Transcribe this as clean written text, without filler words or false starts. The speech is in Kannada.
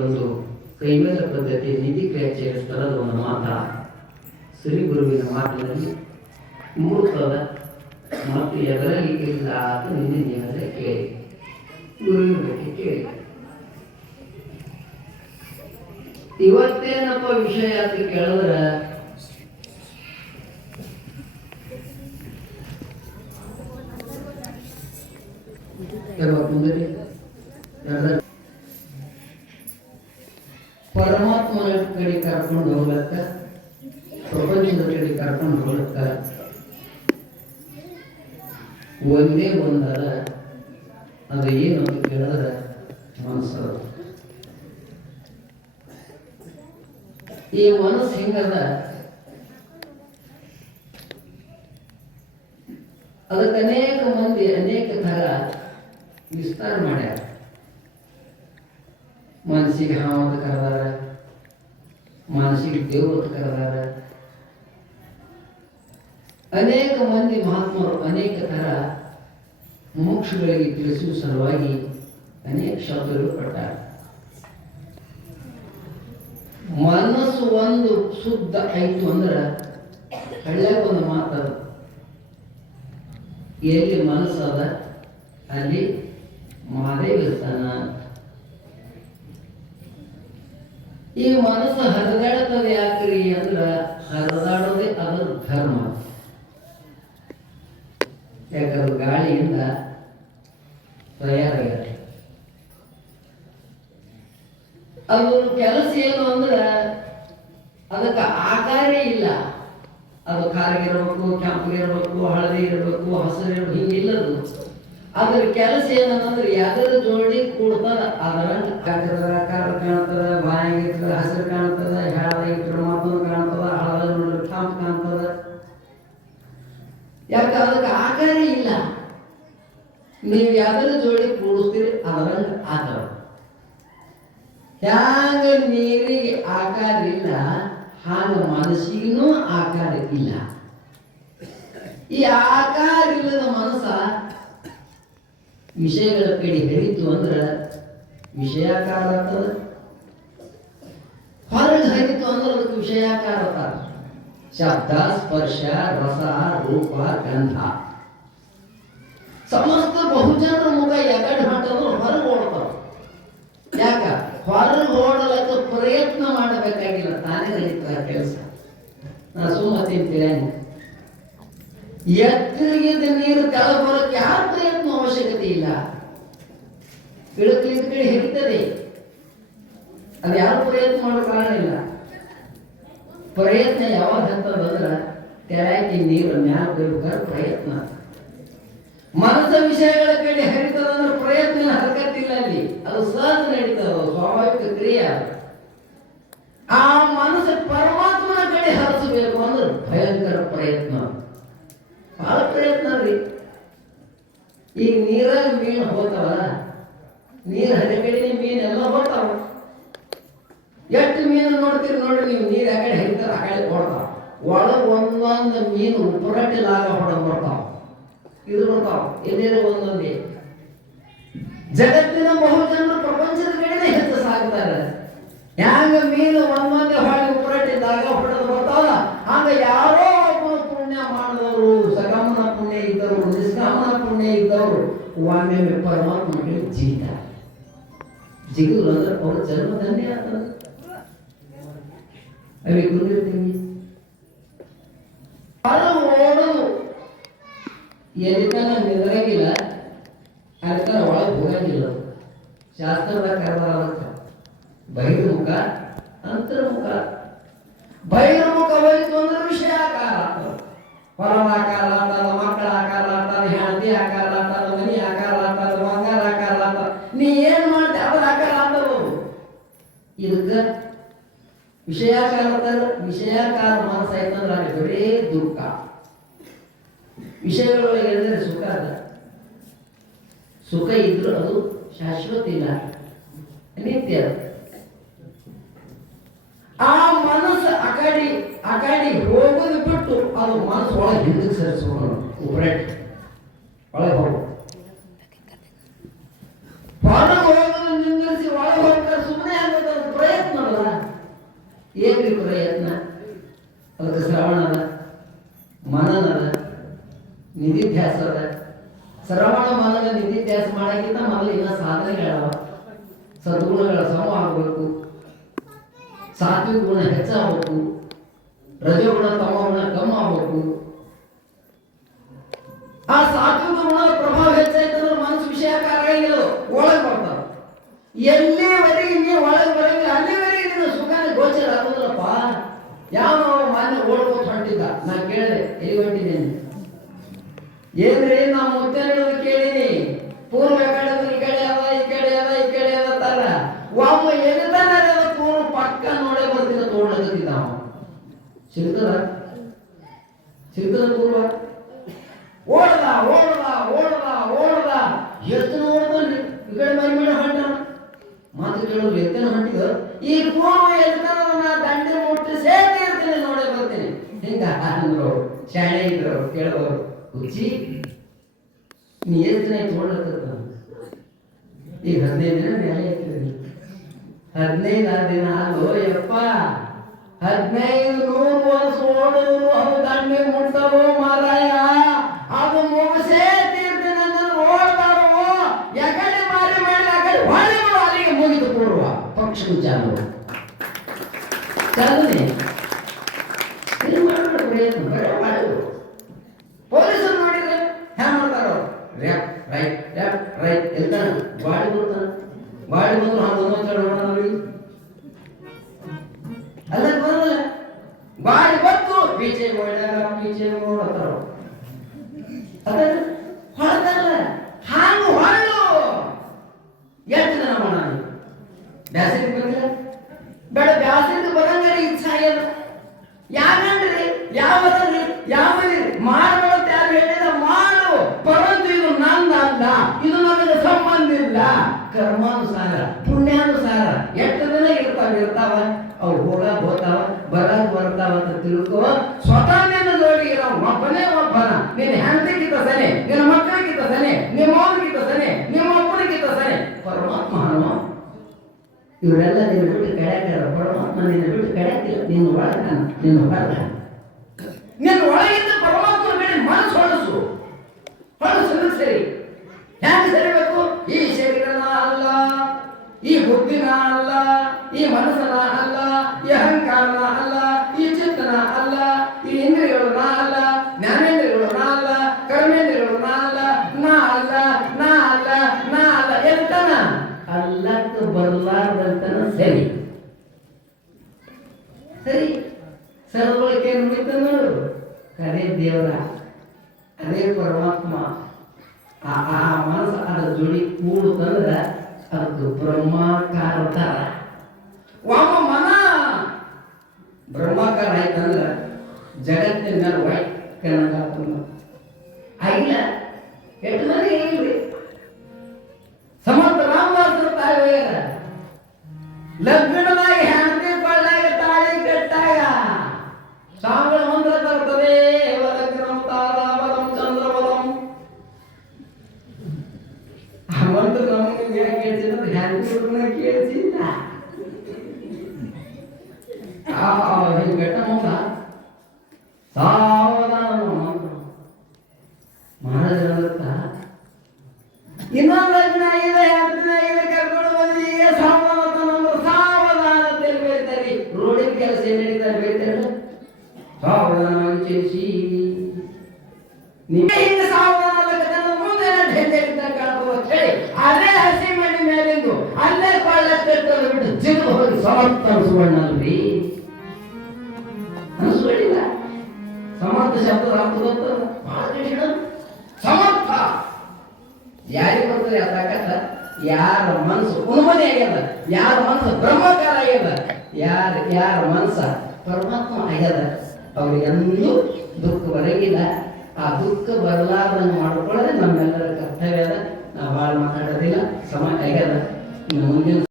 ಒಂದು ಕೈಮೇಲ ಪದ್ಧತಿ ನಿಧಿ ಕ್ರಿಯಾಚೆಯ ಸ್ಥಳದ ಒಂದು ಮಾತ ಶ್ರೀ ಗುರುವಿನ ಮಾತಿನಲ್ಲಿ ಮೂರ್ತದ ಮತ್ತು ಎದರಲ್ಲಿ ಇಲ್ಲ ಅಂತ ನಿನ್ನೆ ನೀವಲ್ಲೇ ಕೇಳಿ ಗುರುವಿನ ಬಗ್ಗೆ ಕೇಳಿ. ಇವತ್ತೇನಪ್ಪ ವಿಷಯ ಅಂತ ಕೇಳಿದ್ರೆ ಪರಮಾತ್ಮನ ಕಡೆ ಕರ್ಕೊಂಡು ಹೋಗ್ಲಕ್ಕ, ಪ್ರಪಂಚದ ಕಡೆ ಕರ್ಕೊಂಡು ಹೋಗ್ಲಕ್ಕ ಒಂದೇ ಒಂದರ ಅದು ಏನು ಅಂತ ಕೇಳಿದ್ರೆ ಮನಸ್ಸು. ಈ ಮನಸ್ಸು ಹೆಂಗದ, ಅದಕ್ಕೆ ಅನೇಕ ಮಂದಿ ಅನೇಕ ಥರ ವಿಸ್ತಾರ ಮಾಡ್ಯಾರ. ಮನಸ್ಸಿಗೆ ಹಾವತ್ ಕರೆದಾರ, ಮನಸ್ಸಿಗೆ ದೇವತ್ ಕರೆದಾರ. ಅನೇಕ ಮಂದಿ ಮಹಾತ್ಮರು ಅನೇಕ ಥರ ಮೋಕ್ಷಗಳಿಗೆ ತಿಳಿಸುವ ಸಲುವಾಗಿ ಅನೇಕ ಶಬ್ದಗಳು ಕೊಟ್ಟಾರ. ಮನಸ್ಸು ಒಂದು ಶುದ್ಧ ಆಯ್ತು ಅಂದ್ರೆ ಹಳ್ಳ್ಯಾಗ ಒಂದು ಮಾತದ, ಎಲ್ಲಿ ಮನಸ್ಸದ ಅಲ್ಲಿ ಮಾದೇವ ಇರ್ತಾನ. ಈ ಮನಸ್ಸು ಹರಿದಾಡ್ತದೆ ಯಾಕ್ರಿ ಅಂದ್ರೆ ಹರಿದಾಡೋದೇ ಅದರ ಧರ್ಮ. ಯಾಕಂದ್ರೆ ಗಾಳಿಯಿಂದ ತಯಾರಾಗ್ಯದ. ಅದು ಕೆಲಸ ಏನು ಅಂದ್ರೆ ಅದಕ್ಕೆ ಆಕಾರೇ ಇಲ್ಲ. ಅದು ಕಾರಿಗಿರ್ಬೇಕು, ಕೆಂಪಗಿರ್ಬೇಕು, ಹಳದಿ ಇರಬೇಕು, ಹಸಿರು ಇರಬೇಕು, ಹಿಂಗಿಲ್ಲದು. ಅದ್ರ ಕೆಲಸ ಏನಂದ್ರೆ ಯಾವ್ದಾರ ಜೋಡಿ ಕೂಡ್ತದ ಅದರ ಆಕಾರ ಕಾಣ್ತದ, ಬಾಯಾಗಿರ್ತದ, ಹಸಿರು ಕಾಣ್ತದ, ಹೇಳದಾಗಿಟ್ರ ಮತ್ತೊಂದು ಕಾಣ್ತದ, ಹಳದ ನೋಡ್ರಿ ಕೆಂಪು ಕಾಣ್ತದ. ಯಾಕೆ ಅದಕ್ಕೆ ಆಕಾರ ಇಲ್ಲ. ನೀವು ಯಾವ್ದಾರ ಜೋಡಿ ಕೂಡಿಸ್ತೀರಿ ಅದರ ಆಕಾರ. ಹ್ಯಾಂಗ ನೀರಿಗೆ ಆಕಾರ ಇಲ್ಲ ಹಾಗ ಮನಸ್ಸಿಗೂ ಆಕಾರ ಇಲ್ಲ. ಈ ಆಕಾರ ಇಲ್ಲದ ಮನಸ್ಸ ವಿಷಯಗಳ ಕಡೆ ಹರಿತು ಅಂದ್ರೆ ವಿಷಯಾಕಾರ ಆಗ್ತದ. ಹೊರಗೆ ಹರಿತು ಅಂದ್ರೆ ಅದಕ್ಕೆ ವಿಷಯಾಕಾರ ಆಗ್ತದ. ಶಬ್ದ, ಸ್ಪರ್ಶ, ರಸ, ರೂಪ, ಗಂಧ ಸಮಸ್ತ ಬಹುಜನರ ಮುಖ ಎಗಡೆ ಹೊಂಟದ್ರು ಹೊರಗೆ ಓಡ್ತಾವ. ಯಾಕ ಹೊರಗೆ ಓಡಲಕ್ಕ ಪ್ರಯತ್ನ ಮಾಡಬೇಕಾಗಿಲ್ಲ, ತಾನೇ ನಡೀತದ ಕೆಲಸ. ನಾ ಸುಮ್ಮನೆ ಎತ್ತರಿಗಿದ ನೀರು ಕೆಳ ಬರೋಕ್ಕೆ ಯಾವ ಪ್ರಯತ್ನ ಅವಶ್ಯಕತೆ ಇಲ್ಲ. ಇಳಕ್ಲಿಂದ ಕಡೆ ಹಿಡಿತದೆ, ಅದು ಯಾರು ಪ್ರಯತ್ನ ಮಾಡೋ ಕಾರಣ ಇಲ್ಲ. ಪ್ರಯತ್ನ ಯಾವಾಗ ಅಂತಂದ್ರೆ ತೆರಾಕಿ ನೀರು ಮ್ಯಾಲ ಬೀಳ್ಬೇಕಾದ್ರೆ ಪ್ರಯತ್ನ. ಮನಸ್ಸ ವಿಷಯಗಳ ಕಡೆ ಹರಿತದಂದ್ರೆ ಪ್ರಯತ್ನ ಹರಕತ್ತಿಲ್ಲ ಅಲ್ಲಿ, ಅದು ಸಹಜ ನಡೀತದ, ಸ್ವಾಭಾವಿಕ ಕ್ರಿಯೆ. ಆ ಮನಸ್ಸು ಪರಮಾತ್ಮನ ಕಡೆ ಹರಿಸಬೇಕು ಅಂದ್ರೆ ಭಯಂಕರ ಪ್ರಯತ್ನ, ಬಹಳ ಪ್ರಯತ್ನ ರೀ. ಈಗ ನೀರಾಗ ಮೀನು ಹೋಗ್ತಾವಲ್ಲ, ನೀರು ಹರಿಬೇಡಿ ಮೀನೆಲ್ಲ ಹೋಗ್ತಾವ. ಎಷ್ಟು ಮೀನು ನೋಡ್ತೀರಿ ನೋಡ್ರಿ ನೀವು, ನೀರು ಆ ಕಡೆ ಹರಿತಾರ ಆ ಕಡೆ ಹೊಡ್ತಾವ. ಒಳಗೆ ಒಂದೊಂದು ಮೀನು ಉಪರಟ್ಟಿಲಾಗ ಹೊಡೆದು ಬರ್ತಾವ, ಇದು ಬರ್ತಾವ ಎಲ್ಲಿರೋ ಒಂದೊಂದೇ. ಜಗತ್ತಿನ ಬಹುಜನರು ಪ್ರಪಂಚದ ಕಡೆನೇ ಹೆಚ್ಚು ಸಾಗ್ತಾರೆ. ಹ್ಯಾಂಗ ಮೀನು ಒಂದೊಂದೇ ಹೊಳೆ ಉಪರಟ್ಟಿದ್ದಾಗ ಹೊಡೆದು ಬರ್ತಾವಲ್ಲ, ಹಂಗ ಯಾರೋ ಒಬ್ಬರು ಪುಣ್ಯ ಮಾಡಿದವರು, ಸಗಮನ ಪುಣ್ಯ ಇದ್ದವರು, ನಿಷ್ಕಾಮನ ಪುಣ್ಯ ಇದ್ದವರು ಒಮ್ಮೆ ಪರಮಾತ್ಮ ಜೀತ ಜಿಗಿದ್ರು ಅಂದ್ರೆ ಅವ್ರ ಜನ್ಮ ಧನ್ಯ ಆಗ್ತದೆ. ಅವಿ ಕುಂದಿರ್ತೀನಿ ಹೊರ ಓಡೋದು ಎಲ್ಲಿತನ ನಿದ್ರಾಗಿಲ್ಲ ಅದಕ್ಕೆ ಒಳಗೆ ಹೋಗಂಗಿಲ್ಲ. ಶಾಸ್ತ್ರದ ಕರೆದ ಬಹಿರ್ಮುಖ, ಅಂತರ್ಮುಖ. ಬಹಿರ್ಮುಖ ಹೋಯಿತು ಅಂದ್ರೆ ವಿಷಯ ಆಕಾರ ಆಗ್ತದೆ. ಹೊರದ ಆಕಾರ ಆಗ್ತದ, ಮಕ್ಕಳ ಆಕಾರ ಆಗ್ತದ, ಹೆಂಡತಿ ಆಕಾರ ಆಗ್ತದ, ಮನಿ ಆಕಾರ ಆಗ್ತದ, ಬಂಗಾರ ಆಕಾರ ಆಗ್ತದ. ನೀ ಏನ್ ಮಾಡ್ತಿ ಅದ್ರ ಆಕಾರ ಆಗ್ತದ. ಇದಕ್ಕೆ ವಿಷಯಾಕಾರ ಆಗ್ತದ. ವಿಷಯಾಕಾರ ಮನಸ್ಸು ಆಯ್ತಂದ್ರೆ ಅಲ್ಲಿ ಬರೇ ದುಃಖ. ವಿಷಯಗಳೊಳಗೆ ಹೇಳಿದ್ರೆ ಸುಖ ಅದ. ಸುಖ ಇದ್ರು ಅದು ಶಾಶ್ವತ ಇಲ್ಲ, ನಿತ್ಯ. ಆ ಮನಸ್ಸು ಅಕಾಡಿ ಹೋಗೋದು ಬಿಟ್ಟು ಅದು ಮನಸ್ಸು ಒಳಗೆ ಹಿಂದಕ್ಕೆ ಸರಿಸ್ಕೊಂಡು ಉಪರೇಟ್ ಒಳಗೆ ಹೋಗು. ಹೊರಗೆ ಹೋಗೋದು ನಿಂದಿರಿಸಿ ಒಳಗೆ ಹೋಗ್ತಾರೆ ಸುಮ್ಮನೆ ಆಗೋದು ಏನ್ರಿ ಪ್ರಯತ್ನ? ಅದಕ್ಕೆ ಶ್ರವಣ ಅದ, ಮನನ ಅದ, ನಿಧಿಧ್ಯಾಸ ಅದ. ಶ್ರವಣ ಮನನ ನಿಧಿಧ್ಯಾಸ ಮಾಡೋಕ್ಕಿಂತ ಮೊದಲು ಇನ್ನ ಸಾಧನೆಗಳವ. ಸದ್ಗುಣಗಳ ಸಮ ಆಗಬೇಕು, ಸಾತ್ವಿಕ ಗುಣ ಹೆಚ್ಚಾಗಬೇಕು, ರಜೋಗುಣ ತಮ ಗುಣ ಕಮ್ಮಿ ಆಗಬೇಕು. ಆ ಸಾತ್ವಿಕ ಗುಣದ ಪ್ರಭಾವ ಹೆಚ್ಚಾಯ್ತಂದ್ರೆ ಮನಸ್ಸು ವಿಷಯಕಾರ ಆಗಿಲ್ಲ, ಒಳಗೆ ಬರ್ತಾವ. ಎಲ್ಲಿವರೆಗೆ ನೀವು ಒಳಗೆ ಬರಂಗಿಲ್ಲ ಅಲ್ಲಿವರೆಗೆ ನೀನು ಸುಖನ ಗೋಚರ ಆಗೋದಿಲ್ಲಪ್ಪ. ಯಾವ ಮಾನ್ಯ ಓಡ್ಕೋತ ಹೊಂಟಿದ್ದ, ನಾ ಕೇಳಿದೆ ಎಲ್ಲಿ ಹೊಂಟಿದ್ದೇನೆ ಏನ್ರಿ? ನಾವು ಮುತ್ತೆ ಹೇಳೋದು ಕೇಳಿನಿ, ಪೂರ್ವ ಕಡೆ ಈ ಕಡೆ ಅದ, ಈ ಕಡೆ ಅದ, ಈ ಕಡೆ ಅದ ತರ ಒಬ್ಬ ಎದುತಾನ ಪೂರ್ವ ಪಕ್ಕ ನೋಡೇ ಬರ್ತಿದ್ದ ತೋಡ್ಲತ್ತಿದ್ದ. ಸಿಗ್ತದ ಸಿಗ್ತದ ಪೂರ್ವ ಓಡದ ಓಡದ ಓಡದ ಓಡದ ಎಷ್ಟು ನೋಡ್ಬನ್ರಿ ಈ ಕಡೆ ಮರಿ ಮೇಲೆ ಹೊಂಟ ಮಾತು ಕೇಳೋದು ಎತ್ತನ ಹೊಂಟಿದ. ಈ ಪೂರ್ವ ಎತ್ತನ ದಂಡೆ ಮುಟ್ಟಿ ಸೇರ್ತಿ ಇರ್ತೀನಿ ನೋಡೇ ಬರ್ತೀನಿ. ಹಿಂಗ ಅಂದ್ರು ಶಾಣೆ ಇದ್ರು ಕೇಳೋರು, ಹುಚ್ಚಿ ನೀ ಎಷ್ಟು ದಿನ ತೋಡ್ಲತ್ತ? ಈಗ 15 ದಿನ ಮೇಲೆ ಐತಿ. 15 ದಿನ ಅಲ್ಲೋ ಯಪ್ಪ, 1500 ವರ್ಷ ಓಡೋರು ಅದು ದಂಡೆ ಮುಟ್ಟವು ಮಾರಾಯ. ಅದು ಮುಗಿಸೇ ತೀರ್ತೀನಿ ಓಡ್ಬಾರು. ಯಾಕಡೆ ಮಾರಿ ಮಾಡಿ ಯಾಕಡೆ ಹೊಳೆ ಅಲ್ಲಿಗೆ ಮುಗಿದು ಪೂರ್ವ ಪಕ್ಷ ಚಾಲು ಚಾಲನೆ ಏನು ಮಾಡೋಣ ಪ್ರಯತ್ನ ಬರೋ ಮಾಡೋದು. ಪೊಲೀಸರು ನೋಡಿದ್ರೆ ಹ್ಯಾಂಗ ಮಾಡ್ತಾರೋ ರ್ಯಾಪ್ ರೈಟ್ ಎಲ್ತಾನ ಗಾಡಿ ಬರ್ತಾನ, ಗಾಡಿ ಬಂದ್ರು ಹಾಗೆ ನೋಡೋಣ ನೋಡಿ ಅಲ್ಲ ಬರಲ್ಲ. ಗಾಡಿ ಬಂತು ಪೀಚೆ ನೋಡತ್ತಾರ ಅದನ್ನ ಹೊಳದಲ್ಲ ಹಾಂಗ ಹೊಳ್ಳು. ಎಷ್ಟು ಜನ ಮಾಡ ಬ್ಯಾಸರಿಗೆ ಬಂದಿಲ್ಲ ಬೇಡ, ಬ್ಯಾಸರಿಗೆ ಬರಂಗಾರೆ ಇಚ್ಛೆ ಆಗ್ಯದ. ಯಾಕಂದ್ರಿ ಯಾವದ್ರಿ ಯಾವದ್ರಿ ಮಾಡಬಾರ್ದು ಯಾರು ಹೇಳಿದ ಮಾಡು, ಪರಂತು ಇದು ನಂದಲ್ಲ, ಇದು ನನಗೆ ಸಂಬಂಧ ಇಲ್ಲ. ಕರ್ಮಾನುಸಾರ ಪುಣ್ಯಾನುಸಾರ ಎಷ್ಟು ದಿನ ಇರ್ತಾವ ಅವು ಹೋಗ್ತಾವ ಬರ್ತಾವ ಅಂತ ತಿಳ್ಕೊ. ಸ್ವತಃ ನಿನ್ನ ಜೋಡಿಗೆ ಒಬ್ಬನೇ ಒಬ್ಬನ, ನಿನ್ನ ಹೆಂಡತಿಗಿಂತ ಸನೆ, ನಿನ್ನ ಮಕ್ಕಳಿಗಿಂತ ಸನೆ, ನಿಮ್ಮ ಅವನಿಗಿಂತ ಸನೆ, ನಿಮ್ಮ ಅಪ್ಪನಿಗಿಂತ ಸನೆ ಪರಮಾತ್ಮ ಹನುಮ. ಇವರೆಲ್ಲ ನಿನ್ನ ಬಿಟ್ಟು ಕಡ್ಯಾಕ, ಪರಮಾತ್ಮ ನಿನ್ನ ಬಿಟ್ಟು ಕಡ್ಯಾಕಿಲ್ಲ. ನಿನ್ನ ಒಳಗ ನಿನ್ನ ಹೊರಗ ನಿನ್ನ ಒಳಗಿಂದ ಪರಮಾತ್ಮ ಕಡೆ ಮನಸ್ಸು ಹೊಳಸು ಸರಿ. ಹ್ಯಾಂಗ ಸರಿಬೇಕು? ಈ ಶರೀರನ ಅಲ್ಲ, ಈ ಬುದ್ಧಿನ ಅಲ್ಲ, ಈ ಮನಸ್ಸನ ಅಲ್ಲ, ಈ ಅಹಂಕಾರನ ಅಲ್ಲ, ಈ ಚಿತ್ತನ ಅಲ್ಲ, ಈ ಇಂದ್ರಿಯಗಳನ್ನ ಅಲ್ಲ, ಜ್ಞಾನೇಂದ್ರಿಯಗಳನ್ನ ಅಲ್ಲ, ಕರ್ಮೇಂದ್ರಿಯಗಳನ್ನ ಅಲ್ಲ, ನಾ ಅಲ್ಲ ನಾ ಅಲ್ಲ ನಾ ಅಲ್ಲ ಎಂತನ ಅಲ್ಲಕ್ಕೆ ಬರಲಾರ್ದಂತನ ಸರಿ ಸರಿ ಸರ್ವಕ್ಕೆ ನುಡಿತ ನೋಡು. ಅದೇ ದೇವರ, ಅದೇ ಪರಮಾತ್ಮ. ಆ ಮನಸ್ಸು ಅದ್ರ ಜೋಡಿ ಕೂಡುತ್ತಂದ್ರೆ ಅದಕ್ಕೆ ಬ್ರಹ್ಮಾಕಾರ. ಒಬ್ಬ ಮನ ಬ್ರಹ್ಮಾಕಾರ ಆಯ್ತಂದ್ರೆ ಜಗತ್ತಿನ ಮೇಲೆ ವೈಟ್ ಕಣಕ ಆಗಿಲ್ಲ. ಎಷ್ಟು ಮಂದಿ ಇಲ್ರಿ? ಸಮರ್ಥ ರಾಮದಾಸರ ತಾಯಿ ಹೋಗ್ಯಾರ, ಲಗ್ನದಾಗಿ ಹೆಂಡತಿ ಕೊಳ್ಳಾಗ ತಾಳಿ ಕಟ್ಟಾಗ ಸಾಂಗಳ ಮಂತ್ರ ತರ್ತದೆ ವಲಗ್ನಂ ತಾರಾಬಲಂ ಚಂದ್ರಬಲಂ. ಆ ಮಂತ್ರ ನಮಗೆ ಯಾಕೆ ಕೇಳ್ತಿದ್ರೆ ಹೆಂಡತಿ ಕೇಳಿಸಿಲ್ಲ. ಹಿಂಗೆ ಬೆಟ್ಟ ಮುಂದ ಸಾವಧಾನ ಮಂತ್ರ ಮಹಾರಾಜರ ಇನ್ನೊಂದು ಲಗ್ನ ಇದೆ, ಹೆಂಡತಿನ ಇದೆ, ಕರ್ಕೊಂಡು ಬಂದಿ ಸಾವಧಾನತೆಯಲ್ಲಿ ಬರೀತಾರೆ. ರೋಡಿನ ಕೆಲಸ ಏನ್ ನಡೀತಾರೆ ಬರೀತಾರೆ, ಸಾವಧಾನವಾಗಿ ಚಲಿಸಿ ಹಿಂಗೆ ಸಾವಧಾನ ಮುಂದೆ ಕಾಣ್ತದೆ ಹೇಳಿ ಅಲ್ಲೇ ಹಸಿ ಮಣ್ಣಿ ಮೇಲಿಂದು ಅಲ್ಲೇ ಕೊಳ್ಳ ಕಟ್ಟೋದು ಬಿಟ್ಟು ಜಿಗಿದು ಹೋಗಿ ಸಮರ್ಥ ಅನಿಸ್ಕೊಂಡ್ರಿ. ಅನಿಸ್ಕೊಂಡಿಲ್ಲ ಸಮರ್ಥ ಶಬ್ದದ ಅರ್ಥ ಗೊತ್ತದ ಸಮರ್ಥ ಯಾರಿಗೆ ಬರ್ತದೆ ಅದಾಗತ್ತ? ಯಾರ ಮನಸ್ಸು ಉನ್ಮನೆ ಆಗ್ಯದ, ಯಾರ ಮನಸ್ಸು ಬ್ರಹ್ಮಕಾರ ಆಗ್ಯದ, ಯಾರ ಮನಸ್ಸ ಪರಮಾತ್ಮ ಆಗ್ಯದ ಅವ್ರಿಗೆಂದೂ ದುಃಖ ಬರಂಗಿಲ್ಲ. ಆ ದುಃಖ ಬರಲಾರ್ದಂಗೆ ಮಾಡ್ಕೊಳ್ಳೋದೇ ನಮ್ಮೆಲ್ಲರ ಕರ್ತವ್ಯ ಅದ. ನಾವು ಭಾಳ ಮಾತಾಡೋದಿಲ್ಲ, ಸಮಯ ಆಗ್ಯದ. ಮುಂದಿನ